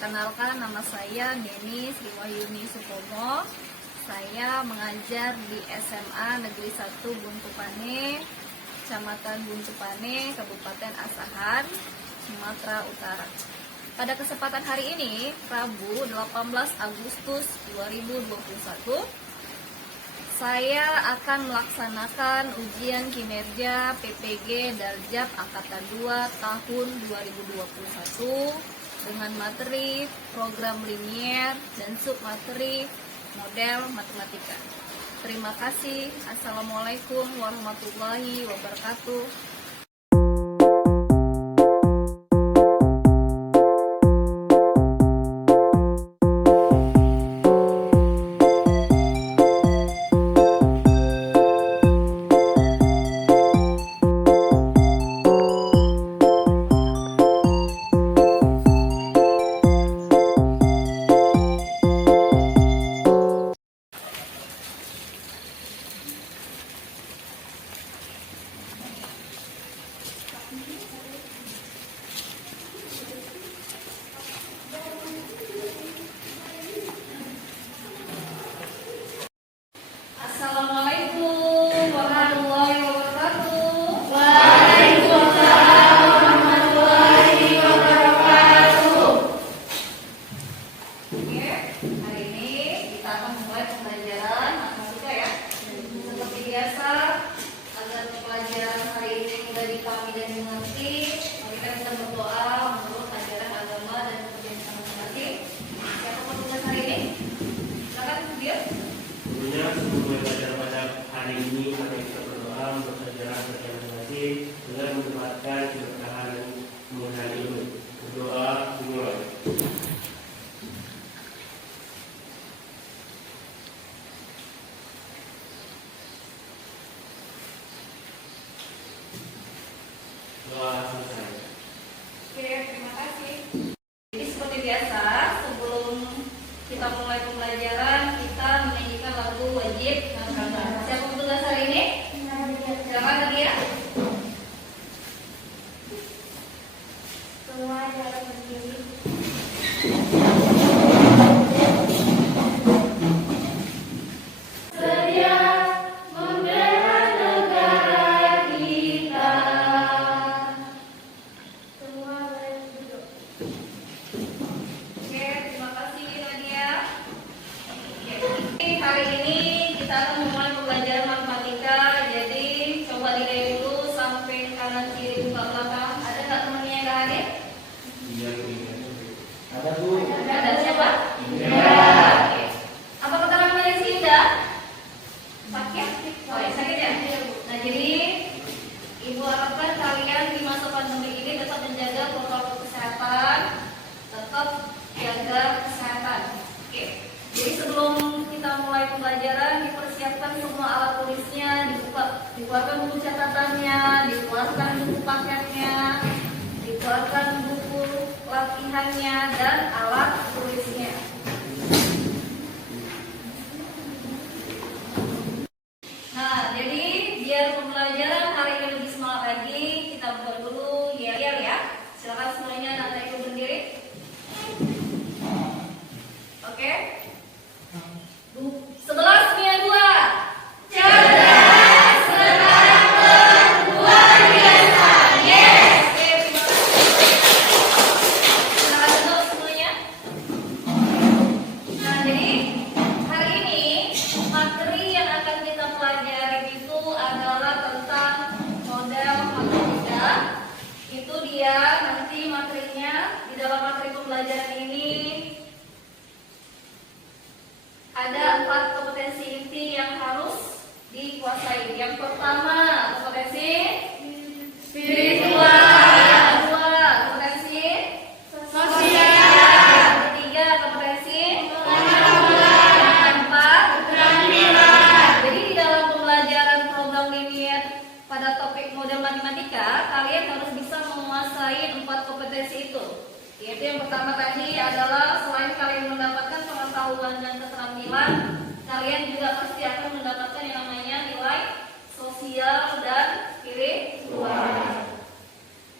Perkenalkan, nama saya Neni Sri Wahyuni Supomo. Saya mengajar di SMA Negeri 1 Buntupane, Kecamatan Buntupane, Kabupaten Asahan, Sumatera Utara. Pada kesempatan hari ini, Rabu 18 Agustus 2021, saya akan melaksanakan ujian kinerja PPG Darjab Angkatan 2 tahun 2021 dengan materi program linier dan submateri model matematika. Terima kasih. Assalamualaikum warahmatullahi wabarakatuh. Assalamualaikum warahmatullahi wabarakatuh. Waalaikumsalam warahmatullahi wabarakatuh. Oke, hari ini kita akan mulai pembelajaran matematika ya. Seperti biasa, agar pelajaran hari ini mudah dipahami dan dimengerti, mari kita berdoa menurut ajaran agama dan kebiasaan masing-masing. Siapa petugas hari ini? Silakan dia. Tentunya sebelum belajar pada hari ini, mari kita berdoa untuk pelajaran masing-masing dengan mendapatkan keberkahan dan kemudahan ilmu. Berdoa dimulai. Doa selesai. Oke, terima kasih. Jadi seperti biasa, sebelum kita mulai pembelajaran, kita menyanyikan lagu wajib nasional. Siapa petugas hari ini? Silakan Nadia. Semua dalam berdiri. Sedia membela negara kita. Semua boleh duduk. Oke, terima kasih Nadia. Oke, hari ini kita akan memulai pembelajaran matematika. Jadi coba dilihat dulu sampai kanan kiri buka belakang. Ada nggak temennya yang nggak hadir? Iya, ada Bu. Ada siapa? Iya. Oke. Apa keterangan dari si Indah? Sakit? Oh ya, sakit ya? Nah, jadi Ibu harapkan kalian di masa pandemi ini tetap menjaga protokol kesehatan, tetap jaga kesehatan. Oke. Jadi sebelum kita mulai pembelajaran, dipersiapkan semua alat tulisnya, dikeluarkan buku catatannya, dikeluarkan buku paketnya, dikeluarkan buku latihannya dan alat tulisnya. Nah, jadi biar pembelajaran hari ini lebih semangat lagi, kita buka dulu yel-yel ya. Silakan semuanya naik ikut berdiri. Oke. 11 Mia 2. Cerdas, semangat, luar biasa. Yes. Oke, terima kasih. Silakan duduk semuanya. Nah, jadi hari ini materi yang akan kita pelajari itu adalah tentang model matematika. Itu dia nanti materinya. Di dalam materi pembelajaran ini ada 4 kompetensi inti yang harus dikuasai. Yang pertama, kompetensi spiritual. Yang kedua, kompetensi sosial. Yang ketiga, kompetensi pengetahuan. Yang keempat, keterampilan. Jadi di dalam pembelajaran program linier pada topik model matematika, kalian harus bisa menguasai 4 kompetensi itu. Yaitu yang pertama tadi adalah selain kalian mendapatkan pengetahuan dan keterampilan, kalian juga pasti akan mendapatkan yang namanya nilai sosial dan spiritual.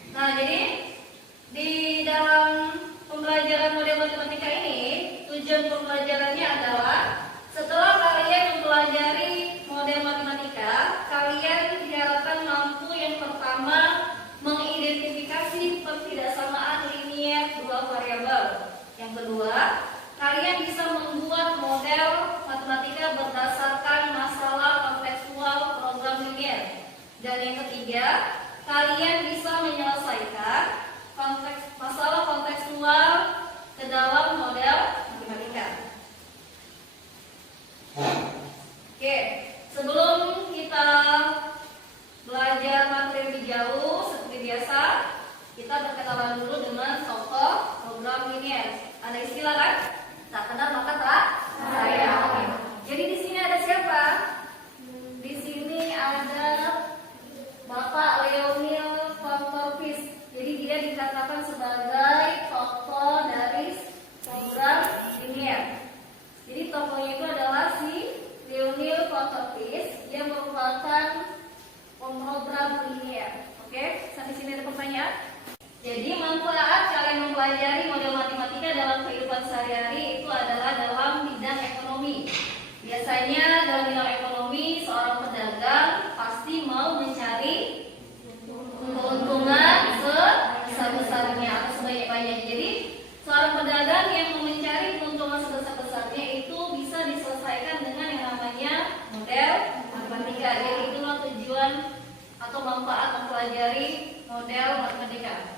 Nah, jadi di dalam pembelajaran model matematika Oke, sebelum kita belajar materi lebih jauh seperti biasa, kita berkenalan dulu dengan tokoh program linier. Ada istilah kan? Tak kenal maka tak sayang. Oke. Jadi di sini ada siapa? Di sini ada Bapak Leonil Vantorvis. Jadi dia dikatakan sebagai tokoh dari program linier. Jadi tokohnya itu adalah si Leonil Vantorvis. Dia merupakan pemrogram linier. Oke, sampai sini ada pertanyaan? Jadi manfaat kalian mempelajari model matematika dalam kehidupan sehari-hari itu adalah dalam bidang ekonomi. Biasanya dalam bidang ekonomi seorang pedagang pasti mau mencari keuntungan sebesar-besarnya atau sebanyak-banyaknya. Jadi seorang pedagang yang mau mencari keuntungan sebesar-besarnya itu bisa diselesaikan dengan yang namanya model matematika. Jadi itulah tujuan atau manfaat mempelajari model matematika.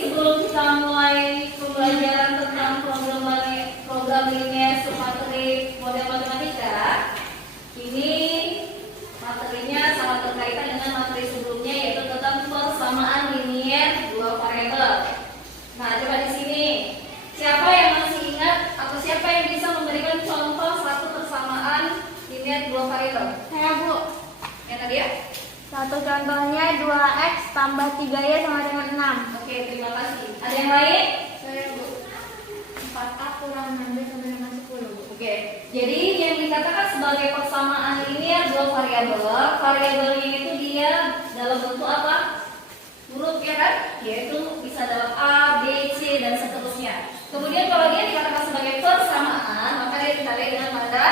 Sebelum kita mulai pembelajaran tentang program linier materi model matematika, ini materinya sangat berkaitan dengan materi sebelumnya, yaitu tentang persamaan linier dua variabel. Nah, coba di sini siapa yang masih ingat atau siapa yang bisa memberikan contoh satu persamaan linier dua variabel? Saya Bu. Yang tadi ya? Satu contohnya 2x tambah 3y sama dengan 6. Oke, terima kasih. Ada yang lain? Saya Bu. 4a kurang 16 sama dengan 10 Bu. Oke, jadi yang dikatakan sebagai persamaan linier dua variabel, variabelnya itu dia dalam bentuk apa? Huruf ya kan? Yaitu bisa dalam A, B, C dan seterusnya. Kemudian kalau dia dikatakan sebagai persamaan, maka dia ditandai dengan tanda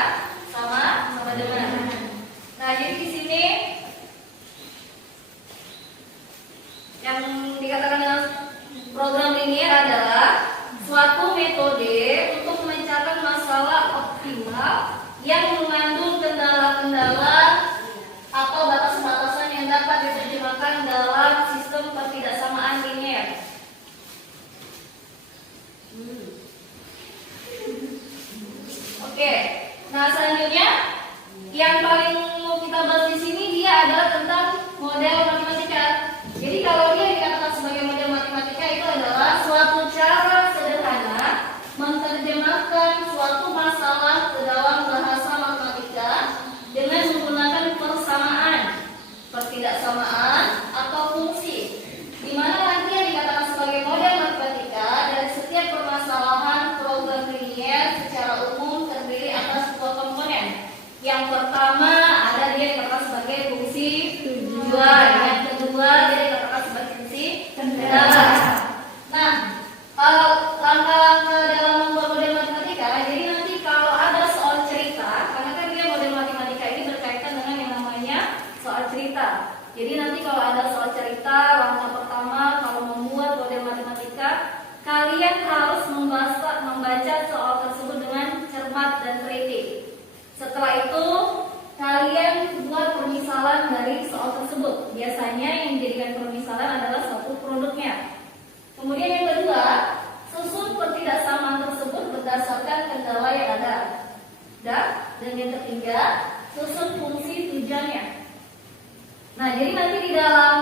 sama dengan. Nah, jadi di sini yang dikatakan dengan program linier adalah suatu metode untuk memecahkan masalah optimal yang mengandung kendala-kendala atau batas-batasan yang dapat diterjemahkan dalam sistem ketidaksamaan linier. Oke, nah selanjutnya yang paling mau kita bahas di sini dia adalah tentang model matematika. Jadi kalau dia dikatakan sebagai model matematika itu adalah suatu cara sederhana menerjemahkan suatu masalah ke dalam bahasa matematika dengan menggunakan persamaan, pertidaksamaan atau fungsi. Di mana nanti yang dikatakan sebagai model matematika dari setiap permasalahan program linier secara umum terdiri atas dua komponen. Yang pertama ada dia dikatakan sebagai fungsi tujuan. Yang kedua dia dikatakan sebagai fungsi kendala. Nah, langkah-langkah dalam membuat model matematika, jadi nanti kalau ada soal cerita, karena kan dia model matematika ini berkaitan dengan yang namanya soal cerita. Jadi nanti kalau ada soal cerita, langkah pertama kalau membuat model matematika, kalian harus membaca soal tersebut dengan cermat dan teliti. Setelah itu kalian buat permisalan dari soal tersebut. Biasanya yang dijadikan permisalan adalah suatu produknya. Kemudian yang kedua, susun pertidaksamaan tersebut berdasarkan kendala yang ada. Dan yang ketiga, susun fungsi tujuannya. Nah, jadi nanti di dalam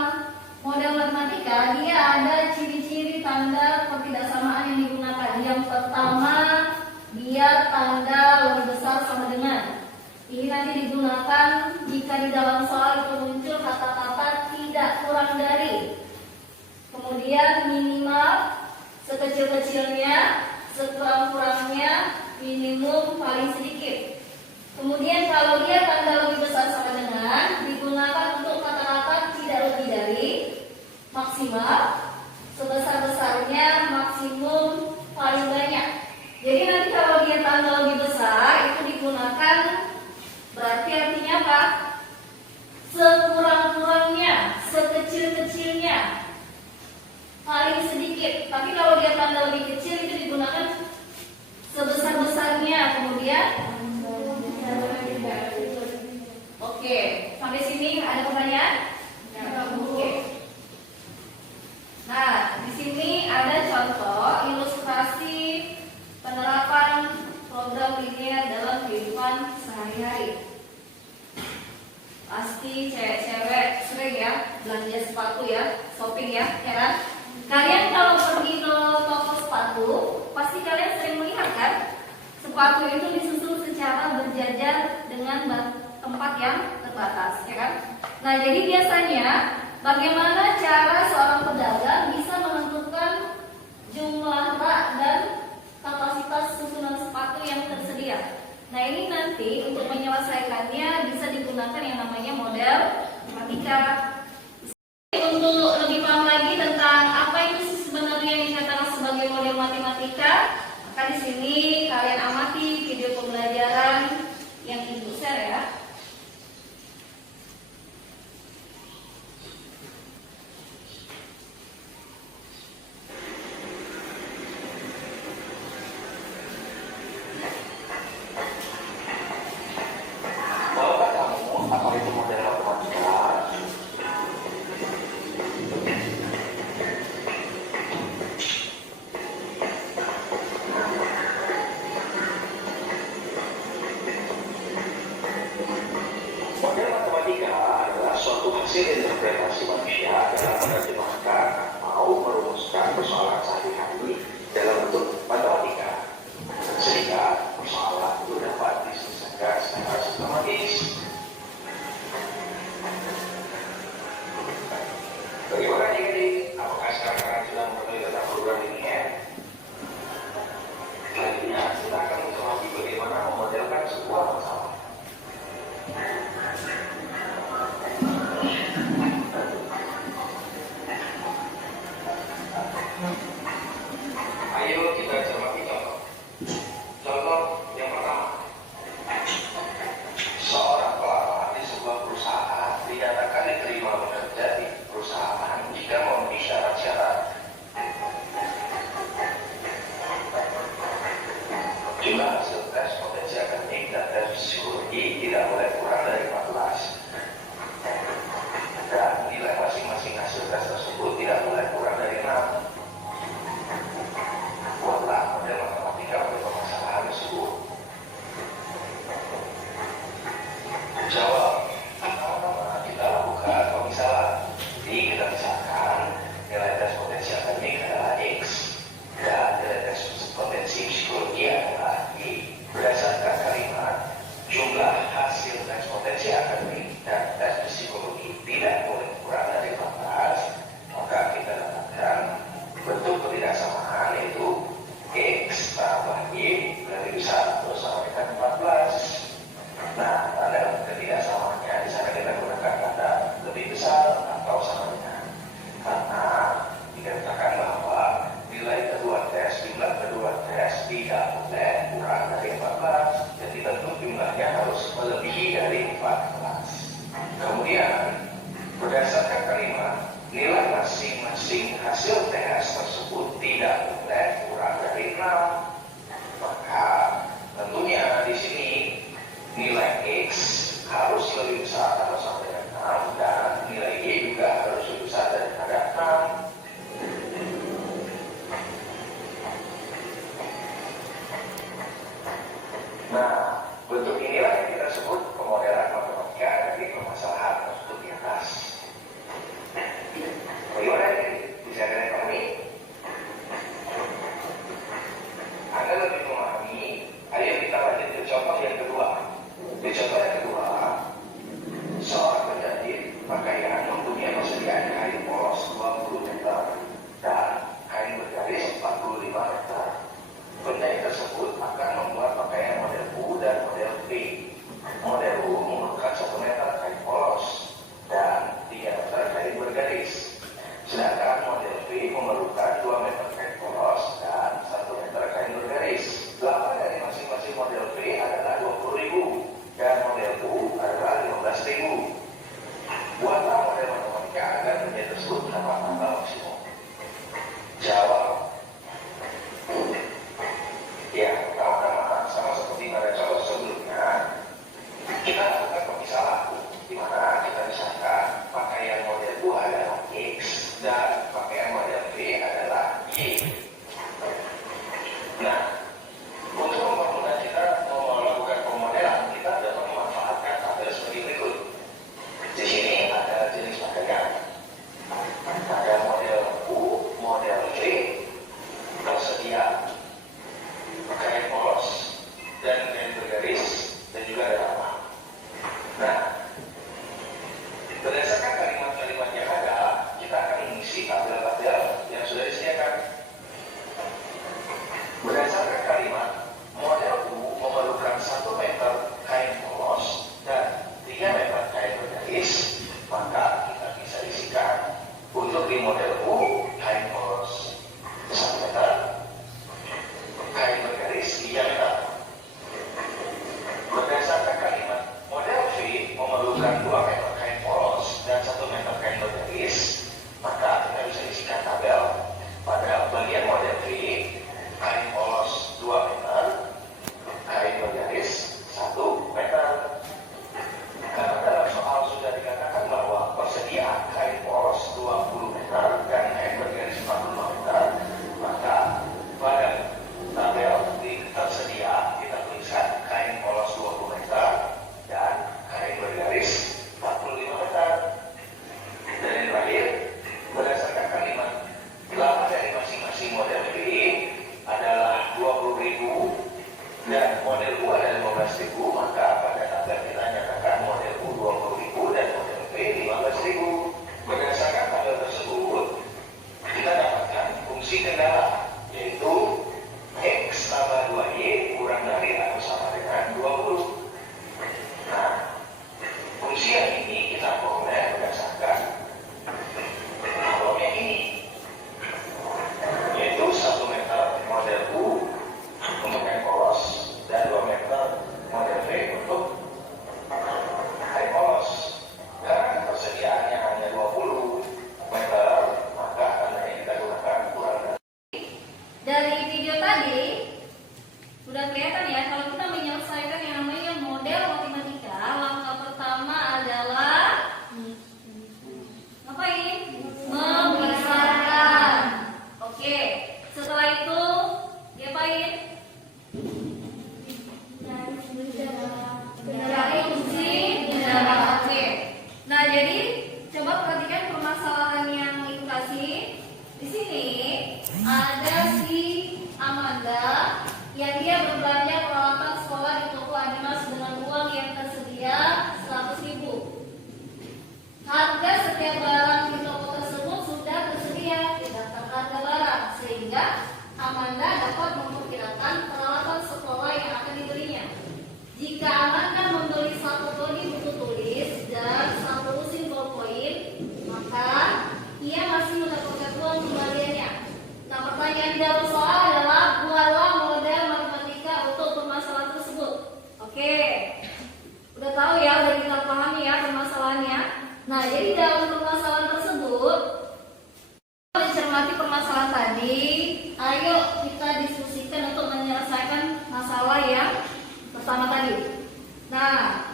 model matematika dia ada ciri-ciri tanda pertidaksamaan yang digunakan. Yang pertama, dia tanda lebih besar sama dengan. Ini nanti digunakan jika di dalam soal itu muncul kata-kata tidak kurang dari. Kemudian minimal, sekecil-kecilnya, sekurang-kurangnya, minimum, paling sedikit. Kemudian kalau dia tanda lebih besar sama dengan, digunakan untuk kata-kata tidak lebih dari, maksimal, sebesar-besarnya, maksimum, paling banyak. Jadi nanti kalau dia tanda lebih besar, itu digunakan berarti artinya apa? Sekurang-kurangnya, sekecil-kecilnya, paling sedikit. Tapi kalau dia tanda lebih kecil itu digunakan sebesar-besarnya. Kemudian oke, sampai sini ada pertanyaan? Oke. Nah, di sini ada contoh ilustrasi penerapan program linier dalam kehidupan sehari-hari. Pasti cewek-cewek sering ya belanja sepatu ya, shopping ya, ya kan? Kalian kalau pergi ke toko sepatu, pasti kalian sering melihat kan? Sepatu itu disusun secara berjajar dengan tempat yang terbatas, ya kan? Nah, jadi biasanya bagaimana cara seorang pedagang bisa menentukan jumlah rak dan kapasitas susunan sepatu yang tersedia? Nah, ini nanti untuk menyelesaikannya bisa digunakan yang namanya model matematika. Untuk lebih paham lagi tentang apa itu sebenarnya yang dikatakan sebagai model matematika, maka di sini kalian amati video pembelajaran yang Ibu share ya. Tahukah kamu apa itu model matematika? Model matematika adalah suatu hasil interpretasi manusia dalam menerjemahkan atau merumuskan persoalan sehari-hari dalam bentuk matematika, sehingga persoalan itu dapat diselesaikan secara sistematis. Bagaimana adik-adik? Apakah sekarang kalian sudah mengerti tentang program ini ya? Selanjutnya, kita akan mencermati bagaimana memodelkan sebuah masalah. Ayo kita cermati contoh. Contoh yang pertama, seorang pelamar di sebuah perusahaan dinyatakan diterima bekerja di perusahaan jika memenuhi syarat-syarat. Jumlah hasil tes potensi akademik dan tes psikologi tidak boleh kurang dari 14. Dan nilai masing-masing hasil tes tersebut tidak boleh kurang dari 6. Buatlah model matematika untuk permasalahan tersebut. Jawab, apa kita lakukan pemisahan? Jadi kita misalkan nilai tes potensi akademik adalah X dan nilai tes potensi psikologi adalah Y. Berdasarkan kalimat, jumlah hasil tes potensi akademik dan tes psikologi tidak boleh kurang dari 14, maka kita dapatkan bentuk ketidaksamaan yaitu X tambah Y lebih besar atau sama dengan 14. Nah, tanda ketidaksamaannya di sana kita gunakan tanda lebih besar atau sama dengan, karena dikatakan bahwa nilai kedua tes, jumlah kedua tes tidak boleh kurang dari 14, jadi tentu jumlahnya harus melebihi dari 14. Kemudian berdasarkan kalimat, nilai masing-masing hasil tes tersebut tidak boleh kurang dari 6. Maka tentunya di sini nilai X harus lebih besar atau sama dengan 6 dan nilai Y juga harus lebih besar daripada 6. Nah, bentuk inilah yang kita sebut pemodelan matematika dari permasalahan tersebut di atas. Bagaimana ini? Bisa kalian pahami? Nah, jadi dalam permasalahan tersebut, mencermati permasalahan tadi, ayo kita diskusikan untuk menyelesaikan masalah yang pertama tadi. Nah,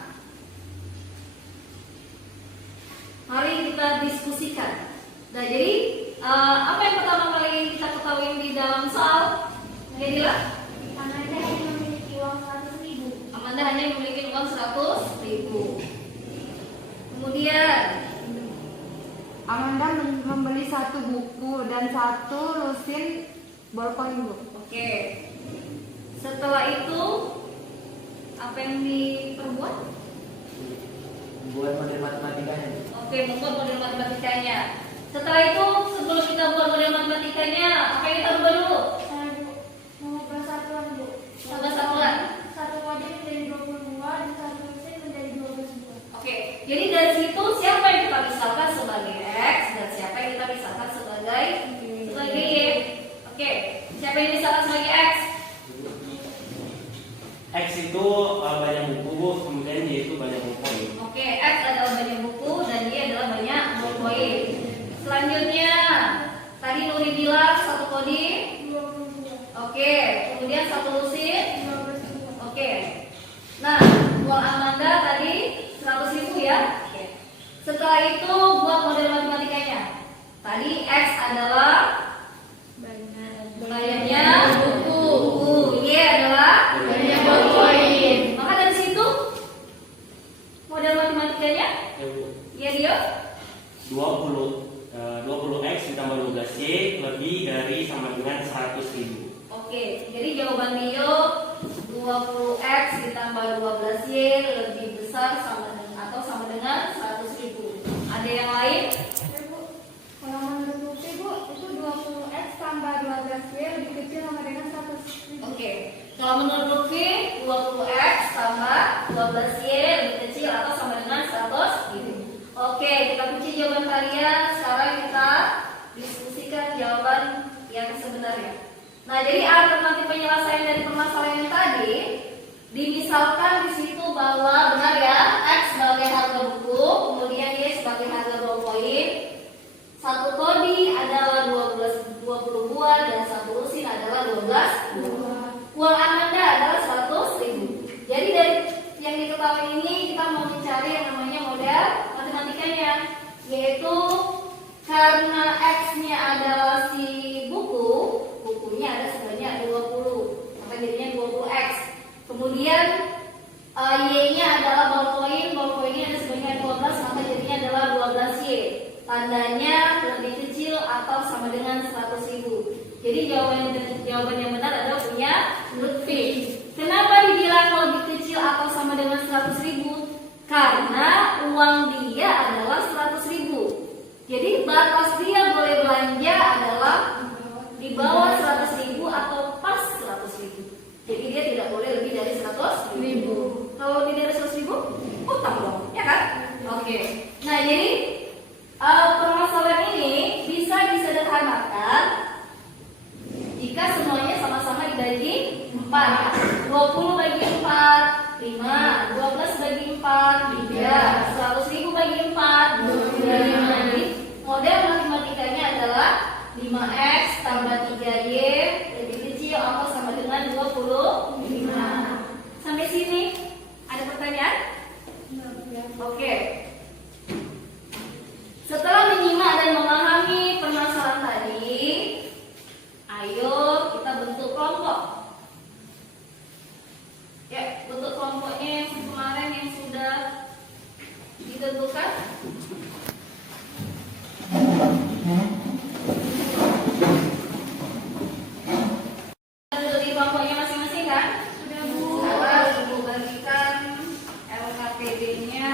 mari kita diskusikan. Nah, jadi apa yang pertama kali ingin kita ketahui di dalam soal? Jadilah Amanda hanya memiliki uang 100.000. Amanda hanya memiliki uang 100.000. Kemudian Amanda membeli 1 buku dan 1 lusin ballpoint book. oke. Setelah itu apa yang diperbuat? Buat model matematikanya. Oke, membuat model matematikanya. Setelah itu, sebelum kita buat model matematikanya, apa yang kita ubah dulu? Mengubah satuan, Bu. Ubah satuan. Satu model menjadi 22 dan 1 lusin menjadi 12 buah. Oke, jadi dari situ siapa yang kita misalkan sebagai X dan siapa yang kita misalkan sebagai Y? Oke, siapa yang misalkan sebagai X? X itu banyak buku, kemudian Y itu banyak ballpoint. Oke, X adalah banyak buku dan Y adalah banyak ballpoint. Selanjutnya, tadi Nuri bilang 1 kodi. 22. Oke, kemudian 1 lusin. 12 buah. Oke. Nah, uang Amanda tadi 100.000 ya. Oke. Setelah itu buat model matematikanya. Tadi X adalah banyaknya buku. Y adalah banyak ballpoint. Maka dari situ model matematikanya ya dia 20X ditambah 12Y lebih dari sama dengan 100.000. Oke, jadi jawaban Dio 20X ditambah 12Y lebih besar sama dengan atau sama dengan 100.000. Ada yang lain? Bu, kalau menurut Lutfi, Bu, itu 20X tambah 12Y lebih kecil sama dengan 100.000. Oke, kalau menurut Lutfi 20X tambah 12Y lebih kecil atau sama dengan 100.000. Oke, kita kunci jawaban kalian. Sekarang kita diskusikan jawaban yang sebenarnya. Nah, jadi alternatif penyelesaian dari permasalahan yang tadi, dimisalkan di situ bahwa benar ya, X sebagai harga buku, kemudian Y sebagai harga ballpoint, 1 kodi adalah 20 buah dan 1 lusin adalah 12 buah. Uang Amanda adalah 100.000. Jadi dari yang diketahui ini kita mau mencari yang namanya model matematikanya, yaitu karena X-nya adalah si bukunya ada sebanyak 20, maka jadinya 20X. Kemudian Y-nya adalah ballpoint-nya ada sebanyak 12, maka jadinya adalah 12Y. Tandanya lebih kecil atau sama dengan 100.000. Jadi jawaban yang benar adalah punya Lutfi. Kenapa dibilang lebih kecil atau sama dengan 100.000? Karena uang dia adalah 100.000. Jadi batas dia boleh belanja adalah di bawah 100.000 atau pas 100.000. Jadi dia tidak boleh lebih dari 100.000. Kalau lebih dari 100.000, utang dong, ya kan? Oke. Nah, jadi permasalahan ini bisa disederhanakan jika semuanya sama-sama dibagi 4. 20 bagi 4, 5. 12 bagi 4, 3. 100.000 bagi 4, 25. Jadi model matematikanya adalah 5X tambah 3Y lebih kecil atau sama dengan 25. Sampai sini ada pertanyaan? Oke. Setelah menyimak dan memahami permasalahan tadi, ayo kita bentuk kelompok. Ya, bentuk kelompoknya yang kemarin yang sudah ditentukan. Sudah di kelompoknya masing-masing kan? Sudah, Bu. Sekarang Ibu bagikan LKPD-nya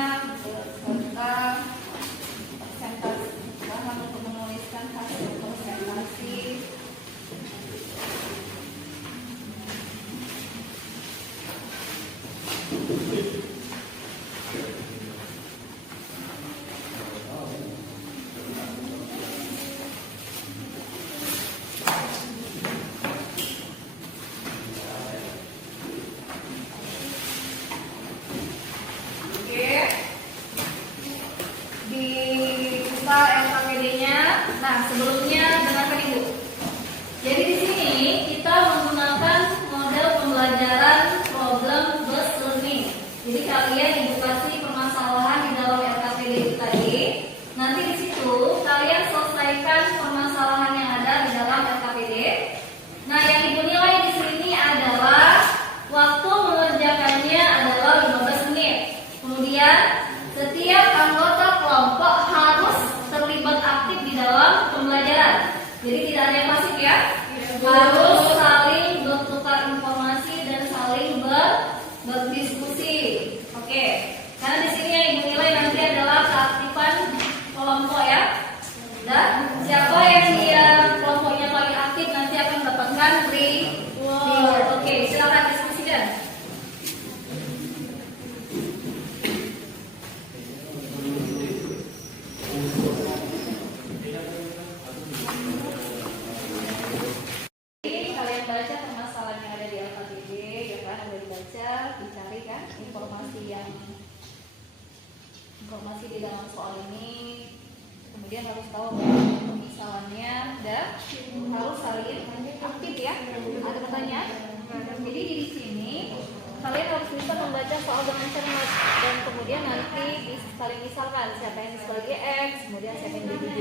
Jadi kalian edukasi permasalahan di dalam LKPD itu tadi. Nanti di situ kalian selesaikan permasalahan yang ada di dalam LKPD. Nah, yang ibu nilai di sini adalah waktu mengerjakannya adalah 15 menit. Kemudian setiap anggota kelompok harus terlibat aktif di dalam pembelajaran. Jadi tidak ada yang pasif ya. Harus saling bertukar informasi dan saling berdiskusi. Oke. Karena di sini yang ibu nilai nanti adalah keaktifan kelompok ya. Dan siapa yang dia kelompoknya paling aktif nanti akan mendapatkan reward. Oke, silakan diskusikan. Jadi kalian baca permasalahan yang ada di LKPD, ya kan? Udah dibaca, dicari kan informasi di dalam soal ini. Kemudian harus tahu pemisalannya dan harus saling aktif ya. Ada pertanyaan? Jadi di sini kalian harus bisa membaca soal dengan cermat dan kemudian nanti saling misalkan siapa yang sebagai X, kemudian siapa yang jadi Y.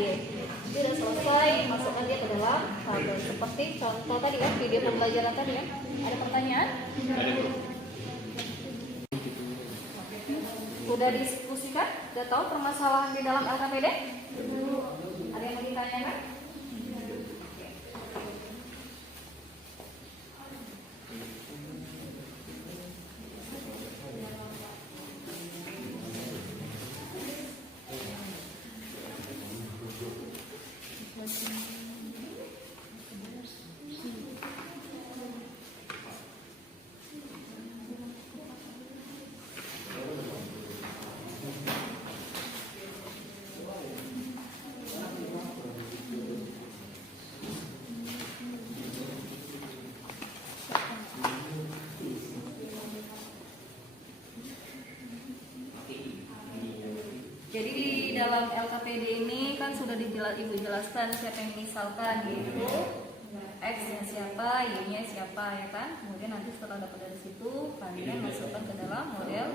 Jadi udah selesai, masukkan dia ke dalam tabel. Seperti contoh tadi kan, video pembelajaran tadi ya. Ada pertanyaan? Udah diskusikan? Udah tahu permasalahan di dalam LKPD? Ada yang mau ditanyakan? Jadi di dalam LKPD ini kan sudah ibu jelaskan siapa yang misalkan, yaitu X-nya siapa, Y-nya siapa ya kan. Kemudian nanti setelah dapat dari situ kalian masukkan ke dalam model.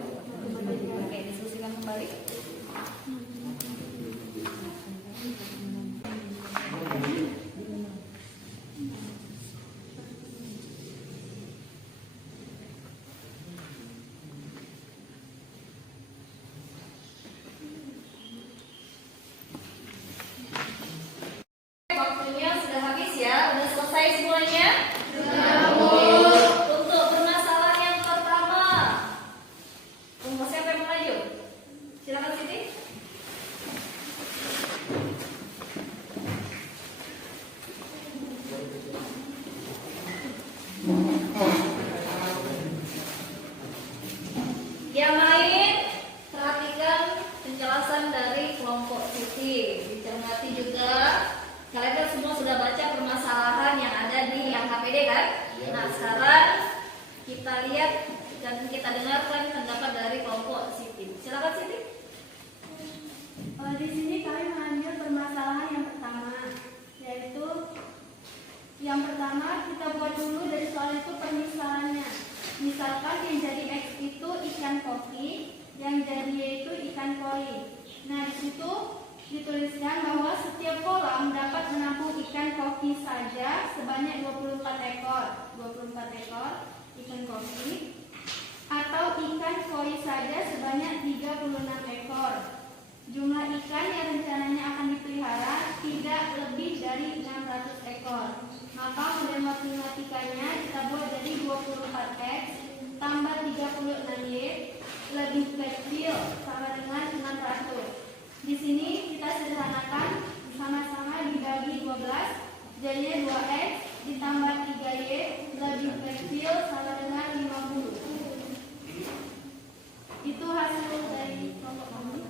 Oke, diskusikan kembali. Waktunya sudah habis ya, udah selesai semuanya? Untuk permasalahan yang pertama, siapa yang mau maju? Silakan Siti. Yang lain, perhatikan penjelasan dari kelompok Siti. Dicermati juga. Kalian kan semua sudah baca permasalahan yang ada di LKPD kan? Nah, sekarang kita lihat dan kita dengarkan pendapat dari kelompok Siti. Silakan Siti. Di sini kami mengambil permasalahan yang pertama, yaitu yang pertama kita buat dulu dari soal itu permisalannya. Misalkan yang jadi X itu ikan koki, yang jadi Y itu ikan koi. Nah, di situ dituliskan bahwa setiap kolam dapat menampung ikan koki saja sebanyak 24 ekor ikan koki, atau ikan koi saja sebanyak 36 ekor. Jumlah ikan yang rencananya akan dipelihara tidak lebih dari 600 ekor. Maka model matematikanya kita buat dari 24X tambah 36Y lebih kecil sama dengan 600. Di sini kita sederhanakan, sama-sama dibagi 12, jadinya 2X ditambah 3Y lebih kecil sama dengan 50. Itu hasil dari kelompok kami.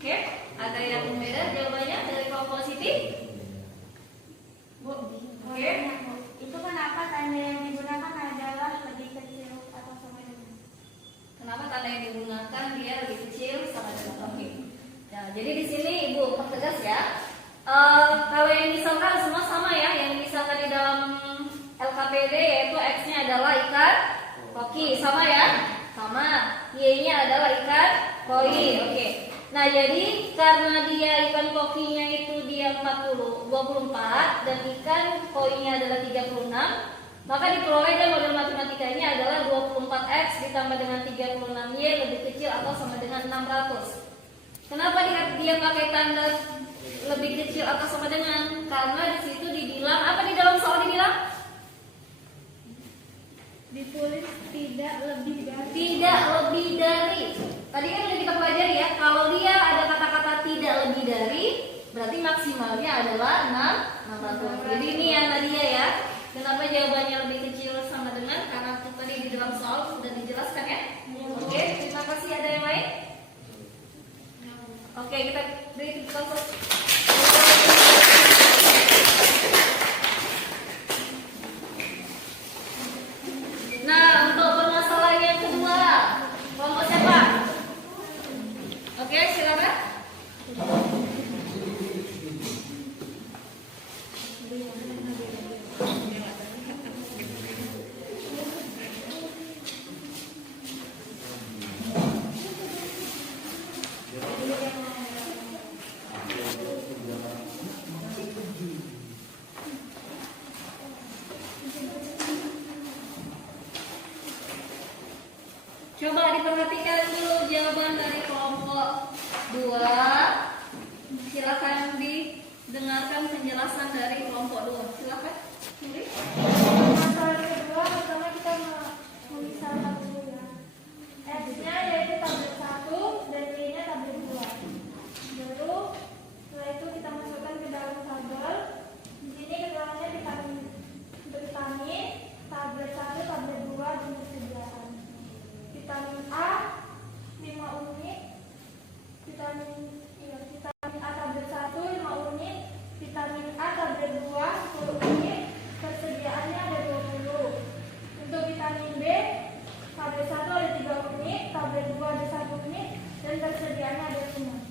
Oke, ada yang berbeda jawabannya dari kelompok Siti? Bu, Oke. itu kenapa tanda yang digunakan adalah lebih kecil atau sama dengan? Kenapa tanda yang digunakan dia lebih kecil sama dengan oke? Nah, jadi di sini Ibu pertegas ya. Kalau yang misalkan semua sama ya, yang misalkan di dalam LKPD yaitu X-nya adalah ikan koki, sama ya? Sama. pertama, Y-nya adalah ikan koi. Oke. Nah, jadi karena dia ikan kokinya itu dia 24 dan ikan koinya adalah 36, maka diperoleh dan model matematikanya adalah 24X ditambah dengan 36Y lebih kecil atau sama dengan 600. Kenapa dia pakai tanda lebih kecil atau sama dengan? Karena di situ dibilang, apa di dalam soal dibilang? Ditulis tidak lebih dari. Tidak lebih dari. Tadi kan sudah kita pelajari ya, kalau dia ada kata-kata tidak lebih dari, berarti maksimalnya adalah 600. Jadi ini yang tadi ya. Kenapa jawabannya lebih kecil sama dengan? Karena tadi di dalam soal sudah dijelaskan ya. Oke, terima kasih. Ada yang lain? Oke, kita beri tepuk tangan. Nah, untuk permasalahan yang kedua, kelompok siapa? Oke, silakan. Coba diperhatikan dulu jawaban dari kelompok 2. Silakan didengarkan penjelasan dari kelompok 2. Silakan. Masalah kedua, pertama kita memisahkan dulu ya. X-nya yaitu tablet 1 dan Y-nya tablet 2. Lalu setelah itu kita masukkan ke dalam tabel. Di sini keterangannya vitamin tablet 1, tablet 2 dan persediaan. Vitamin A 5 unit, vitamin A tablet 1 5 unit, vitamin A tablet 2 10 unit, persediaannya ada 20. Untuk vitamin B tablet 1 ada 3 unit, tablet 2 ada 1 unit, dan persediaannya ada 5.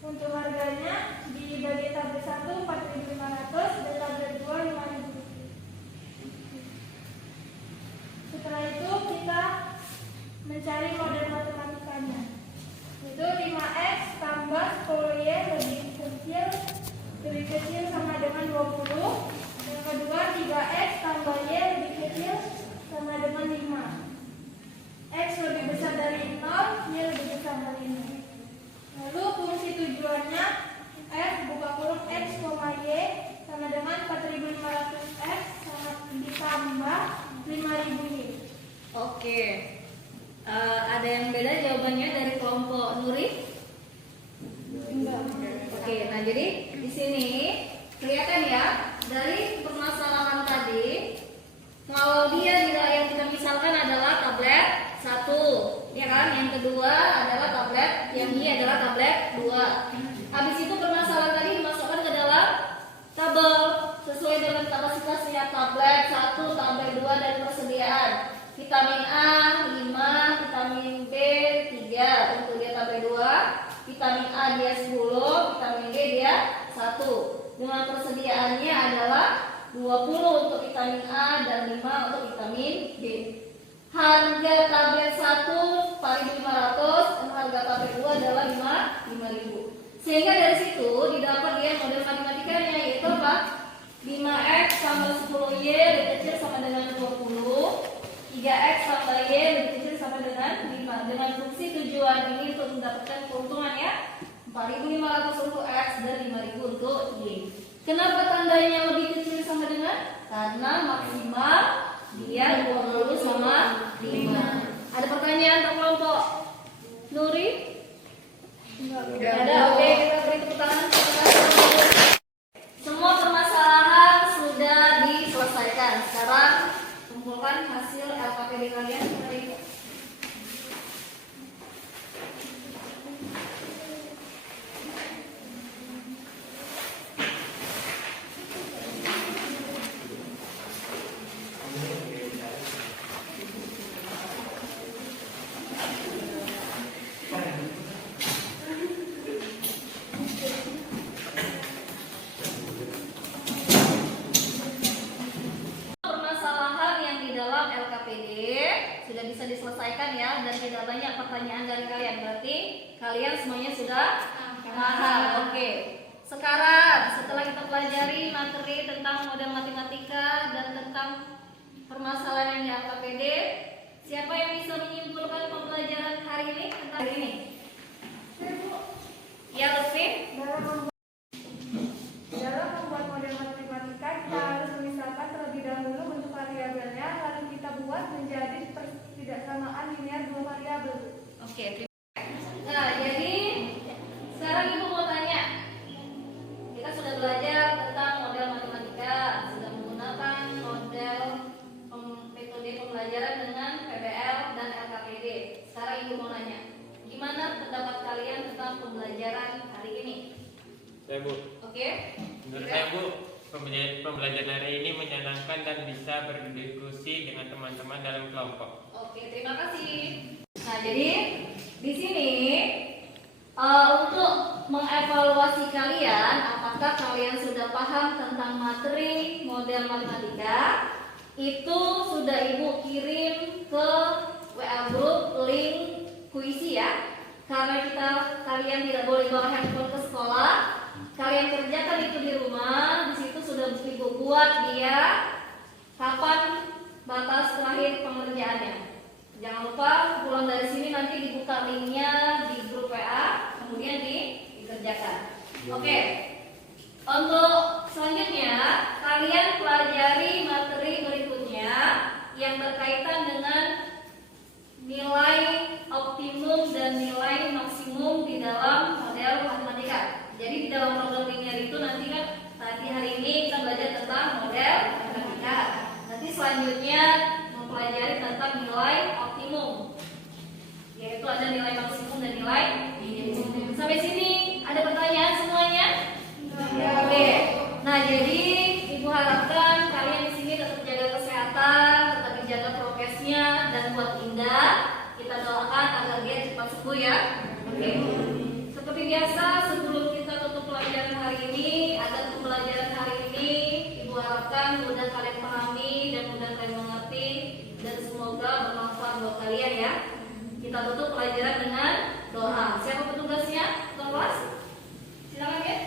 Untuk harganya dibagi tablet 1 4.500 dan tablet 2 5.000. Setelah itu kita mencari model matematikanya. Itu 5X tambah 10Y lebih kecil sama dengan 20. Yang kedua 3X tambah Y lebih kecil sama dengan 5. X lebih besar dari 0, Y lebih besar dari 0. Lalu fungsi tujuannya F buka kurung X, Y sama dengan 4.500X sama ditambah 5.000Y. Oke. Ada yang beda jawabannya dari kelompok Nuri? Enggak. Oke, nah jadi di sini kelihatan ya dari permasalahan tadi, kalau dia yang kita misalkan adalah tablet 1, ya kan? Yang kedua adalah tablet, yang ini adalah tablet 2. Habis itu permasalahan tadi dimasukkan ke dalam tabel sesuai dengan kapasitasnya tablet 1, tablet 2 dan persediaan. Vitamin A 5, vitamin B 3 untuk dia tablet 2, vitamin A dia 10, vitamin D dia 1. Dengan persediaannya adalah 20 untuk vitamin A dan 5 untuk vitamin B. Harga tablet 1 4.500 dan harga tablet 2 adalah 5.000. Sehingga dari situ didapat dia model matematikanya yaitu apa? 5X tambah 10Y lebih kecil sama dengan 20. 3X tambah Y lebih kecil sama dengan 5. Dengan fungsi tujuan ini untuk mendapatkan keuntungan ya 4.500 untuk X dan 5.000 untuk Y. Kenapa tandanya lebih kecil sama dengan? Karena maksimal dia 20 sama 5. Ada pertanyaan untuk kelompok Nuri? Enggak ada. Oke, kita beri tepuk tangan. Semua permasalahan sudah diselesaikan. Sekarang kumpulkan hasil LKPD kalian. Permasalahan yang di dalam LKPD pertanyaan dari kalian. Berarti kalian semuanya sudah paham. Oke. Sekarang setelah kita pelajari materi tentang model matematika dan tentang permasalahan yang di LKPD, siapa yang bisa menyimpulkan pembelajaran hari ini tentang hari ini? Ya, Lutfi. Dalam membuat model matematika, kita harus memisahkan terlebih dahulu bentuk variabelnya, lalu kita buat menjadi pertidaksamaan linear dua variabel. Oke, terima kasih. Nah, jadi sekarang Ibu mau tanya. Kita sudah belajar tentang model matematika, sudah menggunakan model metode pembelajaran dengan PBL dan LKPD. Sekarang Ibu mau nanya, gimana pendapat kalian tentang pembelajaran hari ini? Ya Bu, Oke? menurut saya Bu, pembelajaran hari ini menyenangkan dan bisa berdiskusi dengan teman-teman dalam kelompok. Oke, terima kasih. Nah, jadi di sini untuk mengevaluasi kalian, apakah kalian sudah paham tentang materi model matematika? Itu sudah Ibu kirim ke WA group link kuisi ya. Karena kalian tidak boleh bawa handphone ke sekolah, kalian kerjakan itu di rumah. Di situ sudah Ibu buat dia kapan batas terakhir pengerjaannya. Jangan lupa pulang dari sini nanti dibuka linknya di grup WA, kemudian dikerjakan. Oke. Untuk selanjutnya kalian pelajari materi berikutnya yang berkaitan dengan nilai optimum dan nilai maksimum di dalam model matematika. Jadi di dalam program linear itu nanti kan tadi hari ini kita belajar tentang model matematika. Nanti selanjutnya mempelajari tentang nilai optimum, yaitu ada nilai maksimum dan nilai minimum. Sampai sini ada pertanyaan semuanya? Oke. Nah, jadi Ibu harapkan kalian di sini tetap jaga kesehatan, tetap dijaga prokesnya dan buat Indah. Kita doakan agar dia cepat sembuh ya. Oke. Seperti biasa, sebelum kita tutup pelajaran hari ini, agar pembelajaran hari ini Ibu harapkan mudah kalian pahami dan mudah kalian mengerti dan semoga bermanfaat buat kalian ya. Kita tutup pelajaran dengan doa. Siapa petugasnya? Tuan kelas? Silakan ya.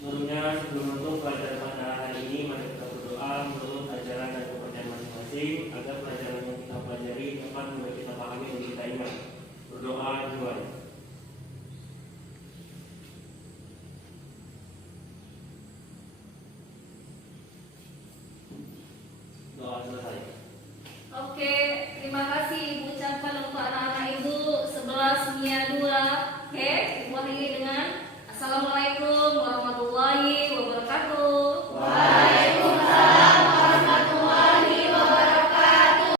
Sebelumnya, sebelum menutup pelajaran pada hari ini, mari kita berdoa menurut ajaran dan kepercayaan masing-masing agar pelajaran yang kita pelajari dapat mudah kita pahami dan kita ingat. Berdoa dimulai. Doa selesai. Oke, terima kasih Ibu ucapkan untuk anak-anak Ibu 11 Mia 2. Oke, Ibu akhiri dengan Assalamualaikum warahmatullahi wabarakatuh.